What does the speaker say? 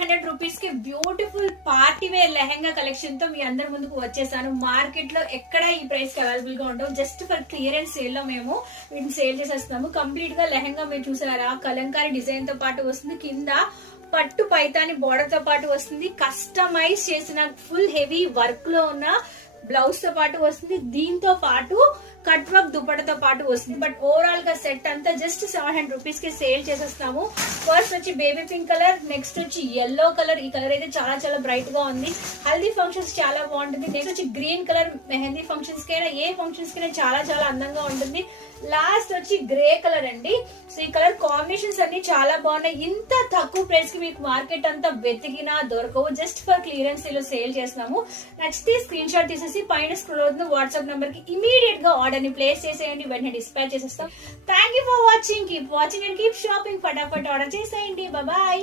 700 rupees కి beautiful party wear lehenga collection తో మీ అందరి ముందుకు వచ్చేసాను. మార్కెట్ లో ఎక్కడ ఈ ప్రైస్ కి అవైలబుల్ గా ఉండవు. జస్ట్ ఫర్ క్లియరెన్స్ సేల్ లో మేము వీటిని సేల్ చేసేస్తున్నాము. కంప్లీట్ గా లెహంగా మీరు చూసారా, కలంకారీ డిజైన్ తో పాటు వస్తుంది. కింద పట్టు పైతాని బోర్డర్ తో పాటు వస్తుంది. కస్టమైజ్ చేసిన ఫుల్ హెవీ వర్క్ లో ఉన్న బ్లౌజ్ తో పాటు వస్తుంది. దీంతో పాటు కట్ వర్క్ దుపట్టతో పాటు వస్తుంది. బట్ ఓవరాల్ గా సెట్ అంతా జస్ట్ 700 రూపీస్ కి సేల్ చేసేస్తాము. ఫస్ట్ వచ్చి బేబీ పింక్ కలర్, నెక్స్ట్ వచ్చి ఎల్లో కలర్. ఈ కలర్ అయితే చాలా చాలా బ్రైట్ గా ఉంది. హల్దీ ఫంక్షన్స్ చాలా బాగుంటుంది. నెక్స్ట్ వచ్చి గ్రీన్ కలర్, మెహందీ ఫంక్షన్స్ కైనా ఏ ఫంక్షన్స్ కైనా చాలా చాలా అందంగా ఉంటుంది. లాస్ట్ వచ్చి గ్రే కలర్ అండి. సో ఈ కలర్ కాంబినేషన్స్ అన్ని చాలా బాగున్నాయి. ఇంత తక్కువ ప్రైస్ కి మీకు మార్కెట్ అంతా వెతికినా దొరకవు. జస్ట్ ఫర్ క్లియరెన్స్ లో సేల్ చేస్తున్నాము. నచ్చితే స్క్రీన్ షాట్ తీసేసి పైన స్క్రోల్ అవుతున్న వాట్సాప్ నంబర్ కి ఇమీడియట్ గా ఆర్డర్ ని ప్లేస్ చేసేయండి. వెంటనే డిస్పాచ్ చేసేస్తాం. Thank you for watching. Keep watching and keep shopping. ఫటాఫట్ ఆర్డర్ చేసేయండి. బాయ్.